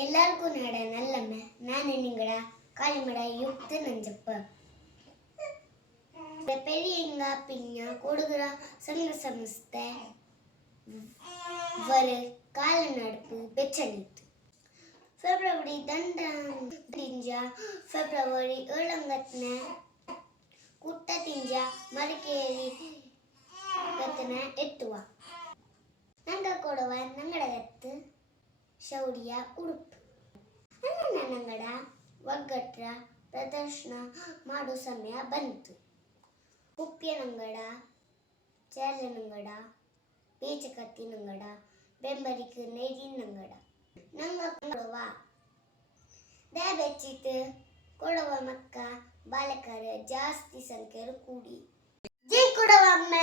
ಎಲ್ಲರಿಗೂ ನಾಡ ನಲ್ಲಮ್ಮ ನಾನು ನಿಂಗಡ ಕಾಳಿಮಡ ಯುಕ್ತ ನಂಜಪ್ಪ பெரியங்க பின்ன கொடுகுற சங்க சமஸ்த வரு கால நடப்பு பெச்சனித்து ಫೆಬ್ರವರಿ ದಂಡ ಫೆಬ್ರವರಿ 7 ಕುಟ್ಟ ತಿಂಜ ಮಡಿಕೇರಿ ಗತ್ತನ ಎತ್ತುವ ನಂಗ ಕೊಡುವ ನಂಗಡಗತ್ತು ಶೌರ್ಯ ಉಡುಪು ನಂಗಡ ಒಗ್ಗಟ್ರ ಪ್ರದರ್ಶನ ಮಾಡೋ ಸಮಯ ಬಂತು. ಉಪ್ಪಿಯ ನಂಗಡ, ಚೇರ್ಲೆ ನಂಗಡ, ಪೇಚಕತ್ತಿ ನಂಗಡ, ಬೆಂಬಲಿಕೆ ನೇರಿನ ನಂಗಡ ನಂಗ ಕೊಡುವ ದಯಬೆಚ್ಚಿತ್ತು ಕೊಡುವ ಮಕ್ಕ ಬಾಲಕರ ಜಾಸ್ತಿ ಸಂಖ್ಯೆರು ಕೂಡಿ ಜೈ ಕೊಡುವ ಅಮ್ಮ.